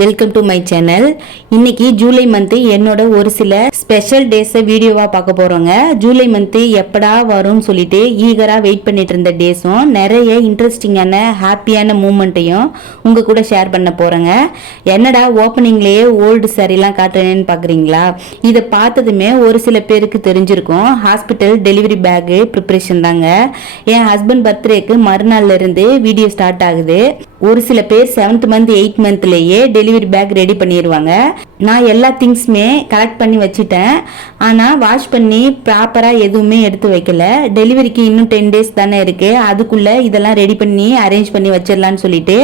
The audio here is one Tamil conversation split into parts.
Welcome to my channel இன்னைக்கு ஜூலை மந்த்து என்னோட ஒரு சில ஸ்பெஷல் டேஸை வீடியோவாக பார்க்க போகிறோங்க ஜூலை மந்த்து எப்படா வரும்னு சொல்லிட்டு ஈகராக வெயிட் பண்ணிட்டு இருந்த டேஸும் நிறைய இன்ட்ரெஸ்டிங்கான ஹாப்பியான மூமெண்ட்டையும் உங்கள் கூட ஷேர் பண்ண போகிறேங்க என்னடா ஓப்பனிங்லேயே ஓல்டு சரிலாம் காட்டுறேன்னு பார்க்குறீங்களா இதை பார்த்ததுமே ஒரு சில பேருக்கு தெரிஞ்சிருக்கும். ஹாஸ்பிட்டல் டெலிவரி பேக்கு ப்ரிப்ரேஷன் தாங்க. என் ஹஸ்பண்ட் பர்த்டேக்கு மறுநாள்லேருந்து வீடியோ ஸ்டார்ட் ஆகுது. ஒரு சில பேர் செவன்த் மந்த் எயிட் மந்த்லேயே டெலிவரி பேக் ரெடி பண்ணிடுவாங்க நான் எல்லா திங்ஸுமே கலெக்ட் பண்ணி வச்சுட்டேன். ஆனால் வாஷ் பண்ணி ப்ராப்பராக எதுவுமே எடுத்து வைக்கல. டெலிவரிக்கு இன்னும் டென் டேஸ் தானே இருக்குது அதுக்குள்ளே இதெல்லாம் ரெடி பண்ணி அரேஞ்ச் பண்ணி வச்சிடலான்னு சொல்லிட்டு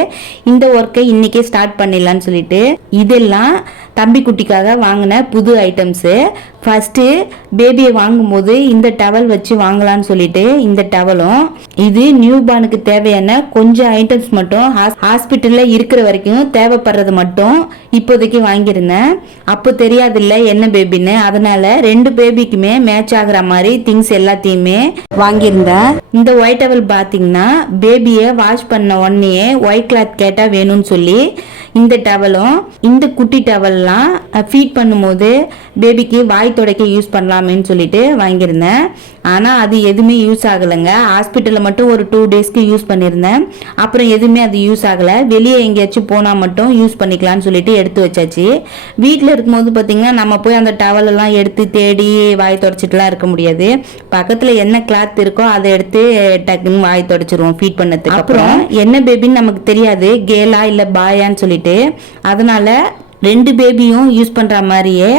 இந்த ஒர்க்கை இன்றைக்கே ஸ்டார்ட் பண்ணிடலான்னு சொல்லிட்டு இதெல்லாம் தம்பி குட்டிக்காக வாங்கின புது ஐட்டம்ஸு ஃபஸ்ட்டு பேபியை வாங்கும்போது இந்த டவல் வச்சு வாங்கலாம்னு சொல்லிட்டு இந்த டவலும் இது நியூ பார்னுக்கு தேவையான கொஞ்சம் ஐட்டம்ஸ் மட்டும் ஹாஸ்பிட்டலில் இருக்கிற வரைக்கும் தேவைப்படுறது மட்டும் இப்போதைக்கு வாங்கியிருந்தேன். அப்போ தெரியாதுல்ல என்ன பேபின்னு. அதனால ரெண்டு பேபிக்குமே மேட்ச் ஆகுற மாதிரி திங்ஸ் எல்லாத்தையுமே வாங்கியிருந்தேன். இந்த ஒயிட் டவல் பார்த்தீங்கன்னா பேபியை வாஷ் பண்ண உடனே ஒயிட் கிளாத் கேட்டால் வேணும்னு சொல்லி இந்த டவலும் இந்த குட்டி டவல்லாம் ஃபீட் பண்ணும்போது பேபிக்கு வாய் துடைக்க யூஸ் பண்ணலாமேன்னு சொல்லிட்டு வாங்கியிருந்தேன். ஆனால் அது எதுவுமே யூஸ் ஆகலைங்க. ஹாஸ்பிட்டலில் மட்டும் ஒரு டூ டேஸ்க்கு யூஸ் பண்ணியிருந்தேன். அப்புறம் எதுவுமே அது யூஸ் ஆகலை. வெளியே எங்கேயாச்சும் போனால் மட்டும் யூஸ் பண்ணிக்கலாம்னு சொல்லிட்டு எடுத்து வச்சாச்சு. வீட்டில் இருக்கும்போது பார்த்தீங்கன்னா நம்ம போய் அந்த டவல் எல்லாம் எடுத்து தேடி வாய் தொடச்சிட்டுலாம் இருக்க முடியாது. பக்கத்தில் என்ன கிளாத் இருக்கோ அதை எடுத்து டக்குன்னு வாய் தொடச்சிருவோம் ஃபீட் பண்ணதுக்கு அப்புறம்? என்ன பேபின்னு நமக்கு தெரியாது. கேலா இல்லை பாயான்னு சொல்லிட்டு அதனால ரெண்டு பேபியும் யூஸ் பண்ணுற மாதிரியே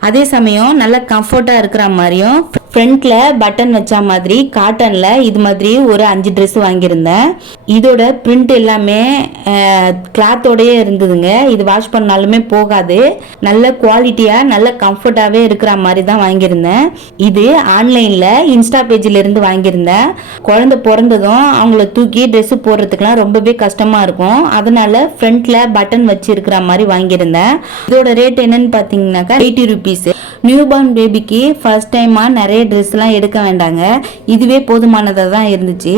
அதே சமயம் நல்ல கம்ஃபர்ட்டாக இருக்கிற மாதிரியும் ஃப்ரண்ட்ல பட்டன் வச்ச மாதிரி காட்டனில் இது மாதிரி ஒரு அஞ்சு ட்ரெஸ் வாங்கியிருந்தேன். இதோட பிரிண்ட் எல்லாமே கிளாத்தோடயே இருந்ததுங்க. இது வாஷ் பண்ணாலுமே போகாது. நல்ல குவாலிட்டியாக நல்ல கம்ஃபர்ட்டாகவே இருக்கிற மாதிரி தான் வாங்கியிருந்தேன். இது ஆன்லைனில் இன்ஸ்டா பேஜ்ல இருந்து வாங்கியிருந்தேன். குழந்தை பிறந்ததும் அவங்கள தூக்கி ட்ரெஸ்ஸு போடுறதுக்குலாம் ரொம்பவே கஷ்டமாக இருக்கும். அதனால ஃப்ரண்ட்டில் பட்டன் வச்சிருக்கிற மாதிரி வாங்கியிருந்தேன். இதோட ரேட் என்னன்னு பார்த்தீங்கன்னாக்கா எயிட்டி ருபீஸ் நியூபார்ன் பேபிக்கு ஃபர்ஸ்ட் டைமாக நிறைய ட்ரெஸ்லாம் எடுக்க வேண்டாங்க. இதுவே போதுமானதாக தான் இருந்துச்சு.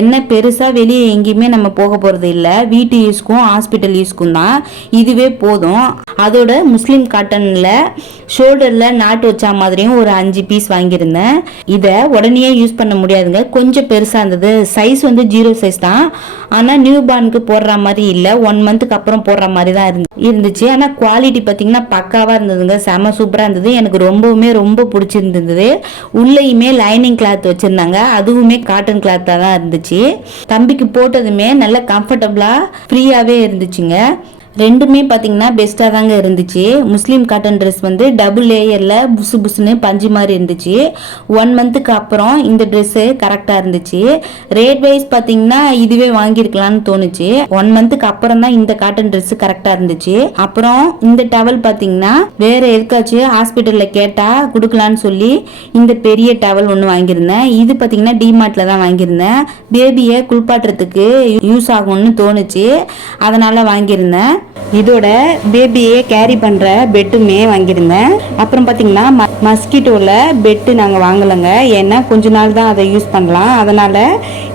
என்ன பெருசாக வெளியே எங்கேயுமே நம்ம போக போகிறது இல்லை. வீட்டு யூஸ்க்கும் ஹாஸ்பிட்டல் யூஸ்க்கும் தான். இதுவே போதும். அதோட முஸ்லீம் காட்டனில் ஷோல்டரில் நாட்டு வச்சா மாதிரியும் ஒரு அஞ்சு பீஸ் வாங்கியிருந்தேன். இதை உடனே யூஸ் பண்ண முடியாதுங்க. கொஞ்சம் பெருசாக இருந்தது. சைஸ் வந்து ஜீரோ சைஸ் தான். ஆனால் நியூ பார்னுக்கு போடுற மாதிரி இல்லை. ஒன் மந்த்துக்கு அப்புறம் போடுற மாதிரி தான் இருந்து இருந்துச்சு. ஆனால் குவாலிட்டி பார்த்தீங்கன்னா பக்காவாக இருந்ததுங்க. செம சூப்பராக இருந்தது. எனக்கு ரொம்பவுமே ரொம்ப பிடிச்சிருந்தது. உள்ளேயுமே லைனிங் கிளாத் வச்சுருந்தாங்க. அதுவுமே காட்டன் கிளாத்தாக தான் இருந்துச்சு. தம்பிக்கு போட்டதுமே நல்ல கம்ஃபர்டபுளாக ஃப்ரீயாகவே இருந்துச்சுங்க. ரெண்டுமே பார்த்தீங்கன்னா பெஸ்ட்டாக தாங்க இருந்துச்சு. முஸ்லீம் காட்டன் ட்ரெஸ் வந்து டபுள் லேயரில் புசு புசுன்னு பஞ்சு மாதிரி இருந்துச்சு. ஒன் மந்த்துக்கு அப்புறம் இந்த ட்ரெஸ்ஸு கரெக்டாக இருந்துச்சு. ரேட் வைஸ் பார்த்தீங்கன்னா இதுவே வாங்கியிருக்கலாம்னு தோணுச்சு. ஒன் மந்த்துக்கு அப்புறம் தான் இந்த காட்டன் ட்ரெஸ்ஸு கரெக்டாக இருந்துச்சு. அப்புறம் இந்த டவல் பார்த்தீங்கன்னா வேறு எதுக்காச்சும் ஹாஸ்பிட்டலில் கேட்டால் கொடுக்கலான்னு சொல்லி இந்த பெரிய டவல் ஒன்று வாங்கியிருந்தேன். இது பார்த்தீங்கன்னா டிமார்ட்டில் தான் வாங்கியிருந்தேன். பேபியை குளிப்பாட்டுறதுக்கு யூஸ் ஆகும்னு தோணுச்சு. அதனால் வாங்கியிருந்தேன். இதோட பேபியை கேரி பண்ணுற பெட்டுமே வாங்கியிருந்தேன். அப்புறம் பார்த்தீங்கன்னா மஸ்கிட்டோவில் பெட்டு நாங்கள் வாங்கலைங்க. ஏன்னா கொஞ்ச நாள் தான் அதை யூஸ் பண்ணலாம். அதனால்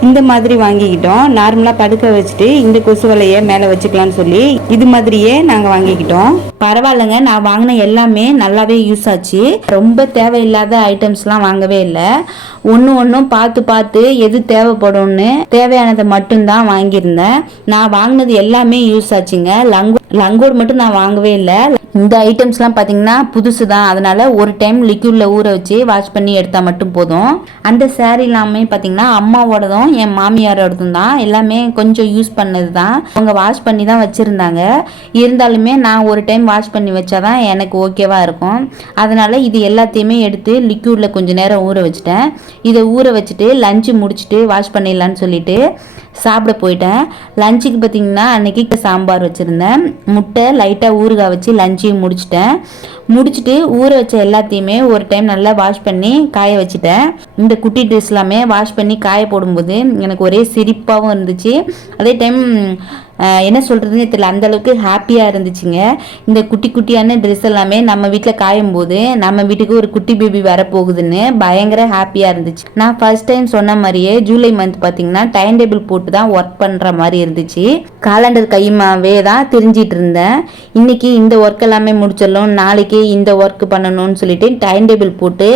இந்த மாதிரி வாங்கிக்கிட்டோம். நார்மலாக படுக்க வச்சுட்டு இந்த கொசு வலையை மேலே வச்சுக்கலாம்னு சொல்லி இது மாதிரியே நாங்கள் வாங்கிக்கிட்டோம். பரவாயில்லைங்க. நான் வாங்கின எல்லாமே நல்லாவே யூஸ் ஆச்சு. ரொம்ப தேவையில்லாத ஐட்டம்ஸ்லாம் வாங்கவே இல்லை. ஒன்று ஒன்றும் பார்த்து பார்த்து எது தேவைப்படும்னு தேவையானதை மட்டும்தான் வாங்கியிருந்தேன். நான் வாங்கினது எல்லாமே யூஸ் ஆச்சுங்க. லங்கோ லங்கோடு மட்டும் நான் வாங்கவே இல்லை. இந்த ஐட்டம்ஸ்லாம் பார்த்தீங்கன்னா புதுசு தான். அதனால் ஒரு டைம் லிக்யூடில் ஊற வச்சு வாஷ் பண்ணி எடுத்தால் மட்டும் போதும். அந்த சேரீ எல்லாமே பார்த்தீங்கன்னா அம்மாவோடதும் என் மாமியாரோடதும் தான். எல்லாமே கொஞ்சம் யூஸ் பண்ணது தான் அவங்க வாஷ் பண்ணி தான் வச்சுருந்தாங்க. இருந்தாலுமே நான் ஒரு டைம் வாஷ் பண்ணி வச்சாதான் எனக்கு ஓகேவாக இருக்கும். அதனால் இது எல்லாத்தையுமே எடுத்து லிக்யூடில் கொஞ்சம் நேரம் ஊற வச்சுட்டேன். இதை ஊற வச்சுட்டு லஞ்சு முடிச்சுட்டு வாஷ் பண்ணிடலான்னு சொல்லிட்டு சாப்பிட போயிட்டேன். லஞ்சுக்கு பார்த்தீங்கன்னா அன்னைக்கு சாம்பார் வச்சுருந்தேன். முட்டை லைட்டாக ஊறுகாய் வச்சு லஞ்சையும் முடிச்சிட்டேன். முடிச்சுட்டு ஊற வச்ச எல்லாத்தையுமே ஒரு டைம் நல்லா வாஷ் பண்ணி காய வச்சுட்டேன். இந்த குட்டி ட்ரெஸ் எல்லாமே வாஷ் பண்ணி காய போடும்போது எனக்கு ஒரே சிரிப்பாகவும் இருந்துச்சு. அதே டைம் என்ன சொல்கிறதுனே தெரியல. அந்த அளவுக்கு ஹாப்பியாக இருந்துச்சுங்க. இந்த குட்டி குட்டியான ட்ரெஸ் எல்லாமே நம்ம வீட்டில் காயும் போது நம்ம வீட்டுக்கு ஒரு குட்டி பேபி வரப்போகுதுன்னு பயங்கர ஹாப்பியாக இருந்துச்சு. நான் ஃபர்ஸ்ட் டைம் சொன்ன மாதிரியே ஜூலை மந்த் பார்த்தீங்கன்னா டைம் டேபிள் போட்டு தான் ஒர்க் பண்ணுற மாதிரி இருந்துச்சு. காலண்டர் கையுமாவே தான் தெரிஞ்சிட்டு இருந்தேன். இன்னைக்கு இந்த ஒர்க் எல்லாமே முடிச்சிடலாம் நாளைக்கு இந்த ஒர்க் பண்ணணும்னு சொல்லிட்டு டைம் டேபிள் போட்டு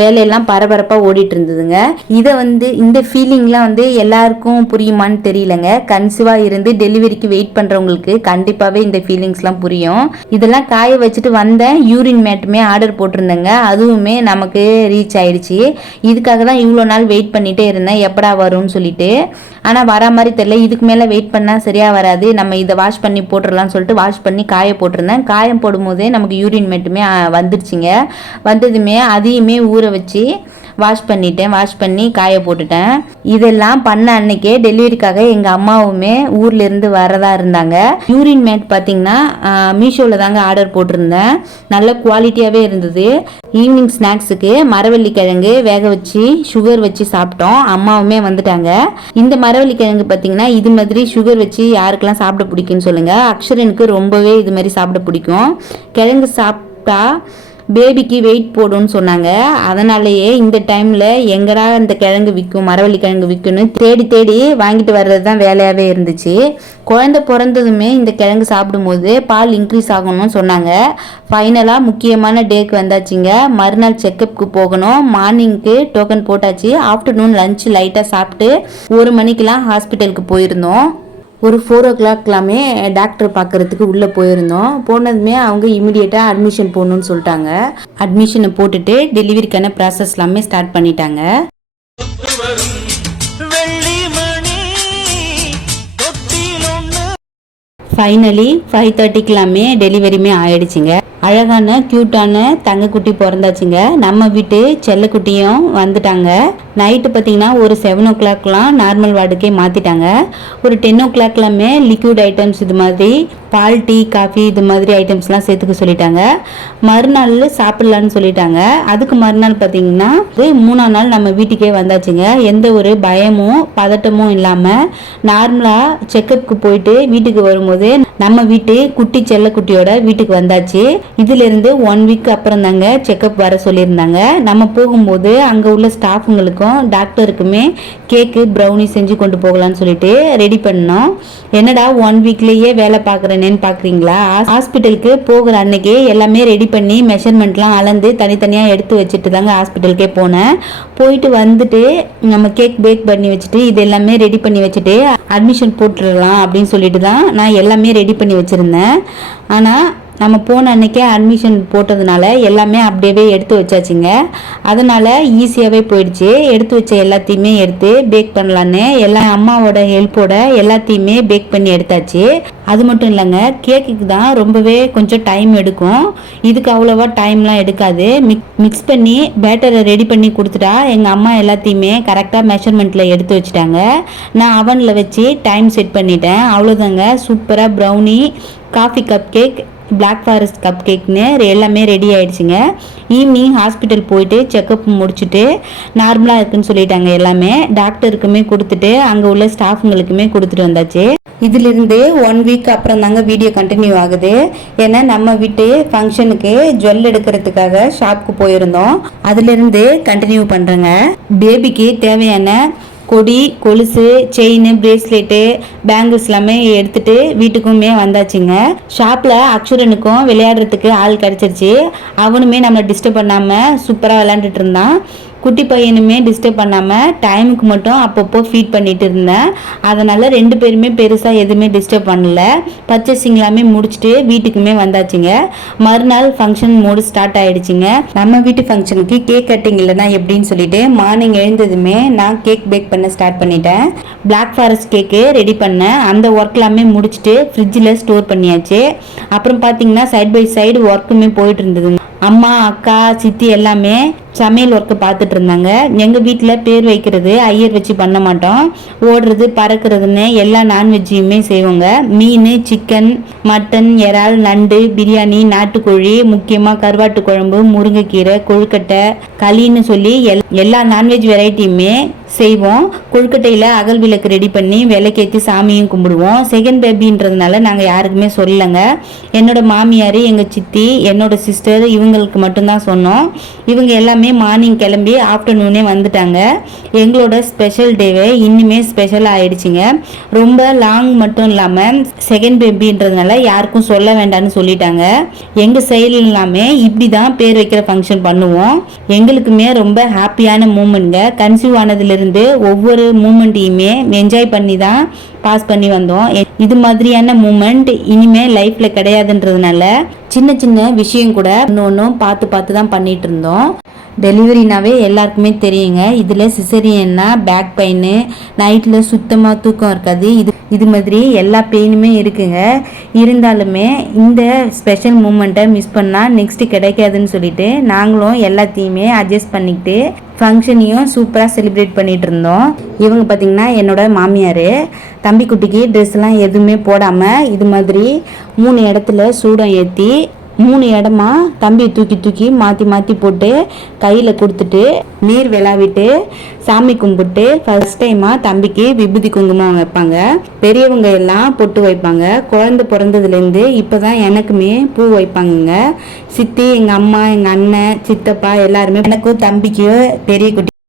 வேலையெல்லாம் பரபரப்பாக ஓடிட்டு இருந்ததுங்க. இதை வந்து இந்த ஃபீலிங்லாம் வந்து எல்லாருக்கும் புரியுமான்னு தெரியலங்க. கன்சீவாக இருந்து டெலிவரிக்கு வெயிட் பண்ணுறவங்களுக்கு கண்டிப்பாகவே இந்த ஃபீலிங்ஸ்லாம் புரியும். இதெல்லாம் காய வச்சுட்டு வந்தேன் யூரின் மேட்டுமே ஆர்டர் போட்டிருந்தேங்க. அதுவுமே நமக்கு ரீச் ஆயிடுச்சு இதுக்காக தான் இவ்வளோ நாள் வெயிட் பண்ணிட்டே இருந்தேன். எப்படா வரும்னு சொல்லிட்டு. ஆனால் வரா மாதிரி தெரியல. இதுக்கு மேலே வெயிட் பண்ணால் சரியாக வராது. நம்ம இதை வாஷ் பண்ணி போட்டுடலாம்னு சொல்லிட்டு வாஷ் பண்ணி காய போட்டிருந்தேன். காயம் போடும்போதே நமக்கு யூரின் மேட்டுமே வந்துருச்சுங்க. வந்ததுமே அதையுமே ஊற வச்சு வாஷ் பண்ணிட்டேன் வாஷ் பண்ணி காய போட்டுட்டேன். இதெல்லாம் பண்ண அன்னைக்கே டெலிவரிக்காக எங்கள் அம்மாவுமே ஊர்ல இருந்து வரதா இருந்தாங்க. யூரின் மேட் பார்த்தீங்கன்னா மீஷோவில் தாங்க ஆர்டர் போட்டிருந்தேன். நல்ல குவாலிட்டியாகவே இருந்தது. ஈவினிங் ஸ்நாக்ஸுக்கு மரவள்ளி கிழங்கு வேக வச்சு சுகர் வச்சு சாப்பிட்டோம். அம்மாவுமே வந்துட்டாங்க. இந்த மரவள்ளி கிழங்கு பார்த்தீங்கன்னா இது மாதிரி சுகர் வச்சு யாருக்கெல்லாம் சாப்பிட பிடிக்கும்னு சொல்லுங்க. அக்ஷரனுக்கு ரொம்பவே இது மாதிரி சாப்பிட பிடிக்கும். கிழங்கு சாப்பிட்டா பேபிக்கு வெயிட் போடும்னு சொன்னாங்க. அதனாலேயே இந்த டைமில் எங்கடா இந்த கிழங்கு விற்கும் மரவள்ளி கிழங்கு விற்கும்னு தேடி தேடி வாங்கிட்டு வர்றது தான் வேலையாகவே இருந்துச்சு. குழந்தை பிறந்ததுமே இந்த கிழங்கு சாப்பிடும்போது பால் இன்க்ரீஸ் ஆகணும்னு சொன்னாங்க. ஃபைனலாக முக்கியமான டேக்கு வந்தாச்சுங்க. மறுநாள் செக்கப்புக்கு போகணும். மார்னிங்க்கு டோக்கன் போட்டாச்சு. ஆஃப்டர்நூன் லஞ்ச் லைட்டாக சாப்பிட்டு ஒரு மணிக்கெலாம் ஹாஸ்பிட்டலுக்கு போயிருந்தோம். ஒரு ஃபோர் ஓ கிளாக்லாமே டாக்டர் பார்க்கறதுக்கு உள்ளே போயிருந்தோம். போனதுமே அவங்க இமீடியட்டாக அட்மிஷன் போடணும்னு சொல்லிட்டாங்க. அட்மிஷனை போட்டுட்டு டெலிவரிக்கான ப்ராசஸ் எல்லாமே ஸ்டார்ட் பண்ணிட்டாங்க. ஃபைனலி ஃபைவ் தேர்ட்டிக்கெல்லாமே டெலிவரியுமே ஆயிடுச்சுங்க. அழகான க்யூட்டான தங்கக்குட்டி பிறந்தாச்சுங்க. நம்ம வீட்டு செல்லக்குட்டியும் வந்துட்டாங்க. நைட்டு பார்த்தீங்கன்னா ஒரு செவன் ஓ கிளாக்லாம் நார்மல் வார்டுக்கே மாற்றிட்டாங்க ஒரு டென் ஓ கிளாக்லாமே லிக்விட் ஐட்டம்ஸ் இது மாதிரி பால் டீ காஃபி இது மாதிரி ஐட்டம்ஸ்லாம் சேர்த்துக்க சொல்லிட்டாங்க. மறுநாள் சாப்பிட்லான்னு சொல்லிட்டாங்க. அதுக்கு மறுநாள் பார்த்தீங்கன்னா இது மூணாம் நாள் நம்ம வீட்டுக்கே வந்தாச்சுங்க. எந்த ஒரு பயமும் பதட்டமும் இல்லாமல் நார்மலாக செக்கப்புக்கு போயிட்டு வீட்டுக்கு வரும்போது நம்ம வீட்டு குட்டி செல்லக்குட்டியோட வீட்டுக்கு வந்தாச்சு. இதுல இருந்து ஒன் வீக் அப்புறம் தாங்க செக்கப் வர சொல்லியிருந்தாங்க. நம்ம போகும்போது அங்கே உள்ள ஸ்டாஃபுங்களுக்கும் டாக்டருக்குமே கேக்கு ப்ரௌனி செஞ்சு கொண்டு போகலான்னு சொல்லிட்டு ரெடி பண்ணோம். என்னடா ஒன் வீக்லேயே வேலை பார்க்குறேனேன்னு பார்க்குறீங்களா ஹாஸ்பிட்டலுக்கு போகிற அன்னைக்கு எல்லாமே ரெடி பண்ணி மெஷர்மெண்ட்லாம் அளந்து தனித்தனியாக எடுத்து வச்சுட்டு தாங்க ஹாஸ்பிட்டலுக்கே போனேன். போயிட்டு வந்துட்டு நம்ம கேக் பேக் பண்ணி வச்சுட்டு இது எல்லாமே ரெடி பண்ணி வச்சுட்டு அட்மிஷன் போட்டுடலாம் அப்படின்னு சொல்லிட்டு தான் நான் எல்லாமே ரெடி பண்ணி வச்சுருந்தேன். ஆனால் நம்ம போன அன்னைக்கே அட்மிஷன் போட்டதுனால எல்லாமே அப்படியே எடுத்து வச்சாச்சுங்க. அதனால் ஈஸியாகவே போயிடுச்சு. எடுத்து வச்ச எல்லாத்தையுமே எடுத்து பேக் பண்ணலான்னு எல்லா அம்மாவோட ஹெல்ப்போட எல்லாத்தையுமே பேக் பண்ணி எடுத்தாச்சு. அது மட்டும் இல்லைங்க கேக்குக்கு தான் ரொம்பவே கொஞ்சம் டைம் எடுக்கும். இதுக்கு அவ்வளோவா டைம்லாம் எடுக்காது. மிக் மிக்ஸ் பண்ணி பேட்டரை ரெடி பண்ணி கொடுத்துட்டா எங்கள் அம்மா எல்லாத்தையுமே கரெக்டாக மெஷர்மெண்ட்டில் எடுத்து வச்சுட்டாங்க. நான் அவனில் வச்சு டைம் செட் பண்ணிட்டேன். அவ்வளோதாங்க சூப்பராக brownie coffee cup cake black forest cup கேக்னு எல்லாமே ரெடி ஆயிடுச்சுங்க. ஈவினிங் ஹாஸ்பிட்டல் போயிட்டு செக்கப் முடிச்சுட்டு நார்மலாக இருக்குன்னு சொல்லிட்டாங்க எல்லாமே. டாக்டருக்குமே கொடுத்துட்டு அங்கே உள்ள ஸ்டாஃபுங்களுக்குமே கொடுத்துட்டு வந்தாச்சு. இதிலிருந்து ஒன் வீக் அப்புறம் தாங்க வீடியோ கண்டினியூ ஆகுது. ஏன்னா நம்ம வீட்டு ஃபங்க்ஷனுக்கு ஜுவல் எடுக்கிறதுக்காக ஷாப்புக்கு போயிருந்தோம். அதுலேருந்து கண்டினியூ பண்ணுறேங்க பேபிக்கு தேவையான கொடி கொலுசு செயின் பிரேஸ்லெட்டு பேங்கிள்ஸ் எல்லாமே எடுத்துட்டு வீட்டுக்குமே வந்தாச்சுங்க. ஷாப்பில் அக்ஷரனுக்கும் விளையாடுறதுக்கு ஆள் கிடச்சிருச்சு. அவனுமே நம்மளை டிஸ்டர்ப் பண்ணாமல் சூப்பராக விளாண்டுட்டு இருந்தான். குட்டி பையனுமே டிஸ்டர்ப் பண்ணாமல் டைமுக்கு மட்டும் அப்பப்போ ஃபீட் பண்ணிட்டு இருந்தேன். அதனால் ரெண்டு பேருமே பெருசாக எதுவுமே டிஸ்டர்ப் பண்ணல. பர்ச்சேசிங் எல்லாமே முடிச்சுட்டு வீட்டுக்குமே வந்தாச்சுங்க. மறுநாள் ஃபங்க்ஷன் மூடு ஸ்டார்ட் ஆயிடுச்சுங்க. நம்ம வீட்டு ஃபங்க்ஷனுக்கு கேக் கட்டிங் இல்லைனா எப்படின்னு சொல்லிட்டு மார்னிங் எழுந்ததுமே நான் கேக் பேக் பண்ண ஸ்டார்ட் பண்ணிட்டேன். பிளாக் ஃபாரஸ்ட் கேக்கு ரெடி பண்ணேன். அந்த ஒர்க் எல்லாமே முடிச்சுட்டு ஃப்ரிட்ஜில் ஸ்டோர் பண்ணியாச்சு. அப்புறம் பார்த்தீங்கன்னா சைட் பை சைடு ஒர்க்குமே போயிட்டு இருந்ததுங்க. அம்மா அக்கா சித்தி எல்லாமே சமையல் ஒர்க்கு பார்த்துட்டு இருந்தாங்க. எங்கள் வீட்டில் பேர் வைக்கிறது ஐயர் வச்சு பண்ண மாட்டோம். ஓடுறது பறக்கிறதுன்னு எல்லா நான்வெஜ்ஜையுமே செய்வோங்க. மீன் சிக்கன் மட்டன் இறால் நண்டு பிரியாணி நாட்டுக்கோழி முக்கியமாக கருவாட்டு குழம்பு முருங்கைக்கீரை கொழுக்கட்டை களின்னு சொல்லி எல் எல்லா நான்வெஜ் வெரைட்டியுமே செய்வோம். கொழுக்கட்டையில் அகல் விளக்கு ரெடி பண்ணி விளக்கேற்றி சாமியும் கும்பிடுவோம். செகண்ட் பேபின்றதுனால நாங்கள் யாருக்குமே சொல்லலைங்க. என்னோட மாமியார் எங்கள் சித்தி என்னோட சிஸ்டர் இவங்களுக்கு மட்டும்தான் சொன்னோம். இவங்க எல்லாமே மார்னிங் கிளம்பி ஆஃப்டர்நூனே வந்துட்டாங்க. எங்களோட ஸ்பெஷல் டேவே இன்னுமே ஸ்பெஷல் ஆயிடுச்சுங்க. ரொம்ப லாங் மட்டும் இல்லாமல் செகண்ட் பேபின்றதுனால யாருக்கும் சொல்ல வேண்டாம்னு சொல்லிட்டாங்க. எங்கள் சைடில் எல்லாமே இப்படி தான் பேர் வைக்கிற ஃபங்க்ஷன் பண்ணுவோம். எங்களுக்குமே ரொம்ப ஹாப்பியான மூமெண்ட்ங்க கன்சீவ் ஆனதுலேருந்து ஒவ்வொரு மூமெண்ட்டையுமே என்ஜாய் பண்ணி தான் பாஸ் பண்ணி வந்தோம். எ- இது மாதிரியான மூமெண்ட் இனிமே லைஃப்ல கிடையாதுன்றதுனால சின்ன சின்ன விஷயம் கூட ஒன்று ஒன்றும் பார்த்து பார்த்து தான் பண்ணிட்டு இருந்தோம். டெலிவரினாவே எல்லாருக்குமே தெரியுங்க. இதில் சிசரியன்னா பேக் பெயின் நைட்டில் சுத்தமாக தூக்கம் இருக்காது. இது இது மாதிரி எல்லா பெயினுமே இருக்குங்க. இருந்தாலுமே இந்த ஸ்பெஷல் மூமெண்ட்டை மிஸ் பண்ணால் நெக்ஸ்ட் கிடைக்காதுன்னு சொல்லிட்டு நாங்களும் எல்லாத்தையுமே அட்ஜஸ்ட் பண்ணிக்கிட்டு ஃபங்க்ஷனையும் சூப்பராக செலிப்ரேட் பண்ணிகிட்டு இருந்தோம். இவங்க பார்த்தீங்கன்னா என்னோட மாமியார் தம்பி குட்டிக்கு ட்ரெஸ்லாம் எதுவுமே போடாமல் இது மாதிரி மூணு இடத்துல சூடம் ஏற்றி மூணு இடமா தம்பி தூக்கி தூக்கி மாற்றி மாற்றி போட்டு கையில் கொடுத்துட்டு நீர் விளாவிட்டு சாமி கும்பிட்டு ஃபர்ஸ்ட் டைமாக தம்பிக்கு விபூதி குங்குமம் வைப்பாங்க. பெரியவங்க எல்லாம் பொட்டு வைப்பாங்க. குழந்தை பிறந்ததுலேருந்து இப்போ தான் எனக்குமே பூ வைப்பாங்கங்க. சித்தி எங்கள் அம்மா எங்கள் அண்ணன் சித்தப்பா எல்லாருமே எனக்கும் தம்பிக்கும் பெரிய குட்டி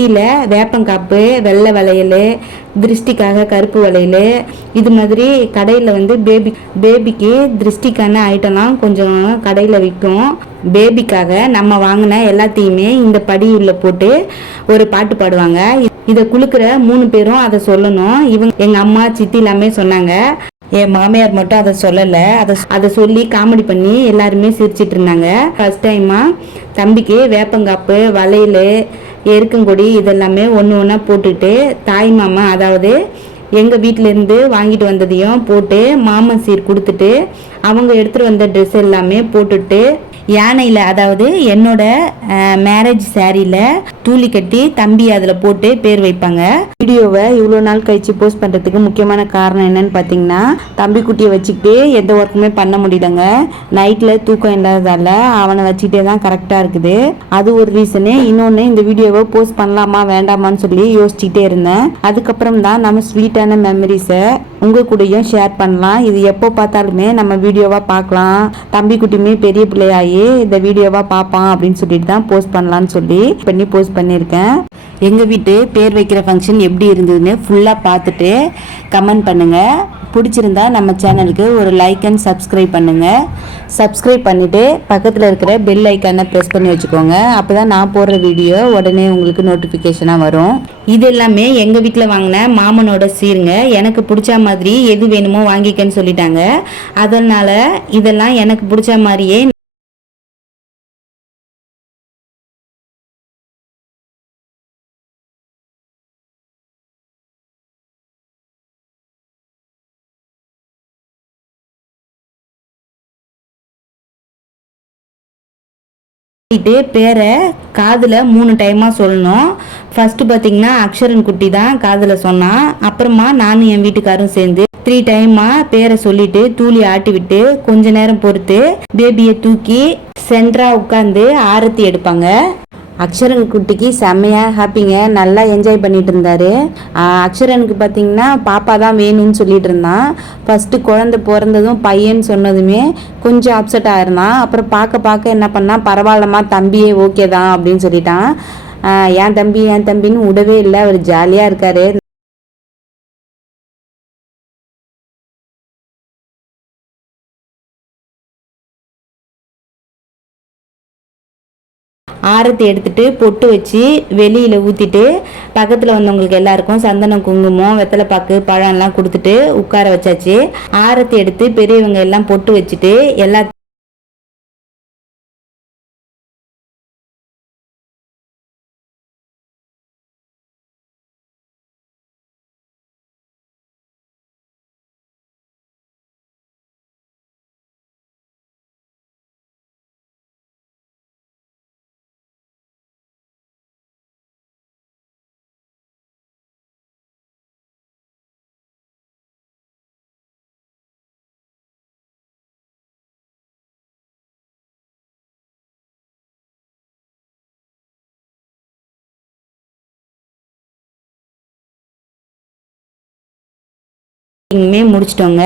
கீழே வேப்பங்காப்பு வெள்ளை வளையல் திருஷ்டிக்காக கருப்பு வளையல் இது மாதிரி கடையில் வந்து பேபி பேபிக்கு திருஷ்டிக்கான ஐட்டம்லாம் கொஞ்சம் கடையில் விற்கும் பேபிக்காக நம்ம வாங்கின எல்லாத்தையுமே இந்த படி உள்ள போட்டு ஒரு பாட்டு பாடுவாங்க. இதை குலுக்குற மூணு பேரும் அதை சொல்லணும். இவங்க எங்கள் அம்மா சித்தி எல்லாமே சொன்னாங்க. என் மாமியார் மட்டும் அதை சொல்லலை. அதை அதை சொல்லி காமெடி பண்ணி எல்லாருமே சிரிச்சிட்டு இருந்தாங்க. ஃபர்ஸ்ட் டைமாக தம்பிக்கு வேப்பங்காப்பு வளையல் எருக்கங்கொடி இதெல்லாமே ஒன்று ஒன்றா போட்டுட்டு தாய் மாமா அதாவது எங்கள் வீட்டிலேருந்து வாங்கிட்டு வந்ததையும் போட்டு மாமன் சீர் கொடுத்துட்டு அவங்க எடுத்துகிட்டு வந்த ட்ரெஸ் எல்லாமே போட்டுட்டு யானையில் அதாவது என்னோட மேரேஜ் சாரியில் தூளி கட்டி தம்பி அதில் போட்டு பேர் வைப்பாங்க. வீடியோவை இவ்வளோ நாள் கழித்து போஸ்ட் பண்ணுறதுக்கு முக்கியமான காரணம் என்னன்னு பார்த்தீங்கன்னா தம்பி குட்டியை வச்சுக்கிட்டு எந்த ஒர்க்குமே பண்ண முடியலங்க. நைட்டில் தூக்கம் இல்லாததால் அவனை வச்சுக்கிட்டே தான் கரெக்டாக இருக்குது. அது ஒரு ரீசனு இன்னொன்று இந்த வீடியோவை போஸ்ட் பண்ணலாமா வேண்டாமான்னு சொல்லி யோசிச்சுக்கிட்டே இருந்தேன். அதுக்கப்புறம் தான் நம்ம ஸ்வீட்டான மெமரிஸை உங்கள் கூடயும் ஷேர் பண்ணலாம். இது எப்போ பார்த்தாலுமே நம்ம வீடியோவாக பார்க்கலாம். தம்பி குட்டியுமே பெரிய பிள்ளையாகி இந்த வீடியோவாக பார்ப்பான் அப்படின்னு சொல்லிட்டு தான் போஸ்ட் பண்ணலான்னு சொல்லி பண்ணி போஸ்ட் பண்ணியிருக்கேன். எங்கள் வீட்டு பேர் வைக்கிற ஃபங்க்ஷன் எப்படி இருந்ததுன்னு ஃபுல்லாக பார்த்துட்டு கமெண்ட் பண்ணுங்கள் பிடிச்சிருந்தா நம்ம சேனலுக்கு ஒரு லைக் அண்ட் சப்ஸ்கிரைப் பண்ணுங்கள் சப்ஸ்கிரைப் பண்ணிவிட்டு பக்கத்தில் இருக்கிற பெல் ஐக்கானை ப்ரெஸ் பண்ணி வச்சுக்கோங்க. அப்போ தான் நான் போடுற வீடியோ உடனே உங்களுக்கு நோட்டிஃபிகேஷனாக வரும். இது எல்லாமே எங்கள் வீட்டில் வாங்கின மாமனோட சீருங்க. எனக்கு பிடிச்ச மாதிரி எது வேணுமோ வாங்கிக்கன்னு சொல்லிட்டாங்க. அதனால் இதெல்லாம் எனக்கு பிடிச்ச மாதிரியே சொல்லிட்டு பேரை காதில் மூணு டைமாக சொல்லணும். ஃபஸ்ட்டு பார்த்தீங்கன்னா அக்ஷரன் குட்டி தான் காதில் சொன்னான் அப்புறமா நானும் என் வீட்டுக்காரும் சேர்ந்து த்ரீ டைமாக பேரை சொல்லிட்டு தூளி ஆட்டி விட்டு கொஞ்ச நேரம் பொறுத்து பேபியை தூக்கி சென்டராக உட்காந்து ஆரத்தி எடுப்பாங்க. அக்ஷரன் குட்டிக்கு செம்மையாக ஹாப்பிங்க நல்லா என்ஜாய் பண்ணிட்டு இருந்தாரு அக்ஷரனுக்கு பார்த்தீங்கன்னா பாப்பா தான் வேணும்னு சொல்லிட்டு இருந்தான் ஃபஸ்ட்டு குழந்தை பிறந்ததும் பையன் சொன்னதுமே கொஞ்சம் அப்செட் ஆயிருந்தான். அப்புறம் பார்க்க பார்க்க என்ன பண்ணால் பரவாயில்லம்மா தம்பியே ஓகே தான் அப்படின்னு சொல்லிட்டான். என் தம்பி என் தம்பின்னு விடவே இல்லை. அவர் ஜாலியாக இருக்காரு. ஆரத்தி எடுத்துட்டு பொட்டு வச்சு வெளியில் ஊற்றிட்டு பக்கத்தில் வந்தவங்களுக்கு எல்லாருக்கும் சந்தனம் குங்குமம் வெத்தலைப்பாக்கு பழம்லாம் கொடுத்துட்டு உட்கார வச்சாச்சு. ஆரத்தி எடுத்து பெரியவங்க எல்லாம் பொட்டு வச்சுட்டு எல்லா இனிமே முடிச்சிட்டோங்க.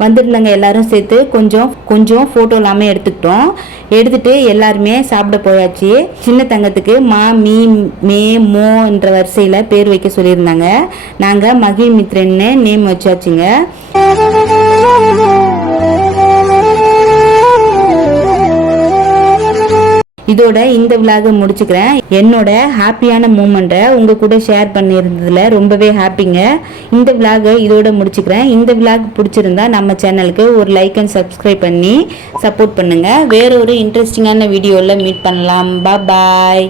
வந்திருந்தவங்க எல்லாரும் சேர்த்து. கொஞ்சம் கொஞ்சம் ஃபோட்டோ எல்லாமே எடுத்துக்கிட்டோம். எடுத்துட்டு எல்லாருமே சாப்பிட போயாச்சு. சின்ன தங்கத்துக்கு மா மீ மே மோன்ற வரிசையில் பேர் வைக்க சொல்லியிருந்தாங்க. நாங்கள் மகிழ்மித்ரன்னு நேம் வச்சாச்சுங்க. இதோட இந்த விலாக முடிச்சுக்கிறேன். என்னோட ஹாப்பியான மூமெண்ட்டை உங்கள் கூட ஷேர் பண்ணியிருந்ததுல ரொம்பவே ஹாப்பிங்க இந்த விலாக இதோட முடிச்சுக்கிறேன். இந்த விலாக் பிடிச்சிருந்தா நம்ம சேனலுக்கு ஒரு லைக் அண்ட் சப்ஸ்கிரைப் பண்ணி சப்போர்ட் பண்ணுங்கள் வேற ஒரு இன்ட்ரெஸ்டிங்கான வீடியோவில் மீட் பண்ணலாம். பாய்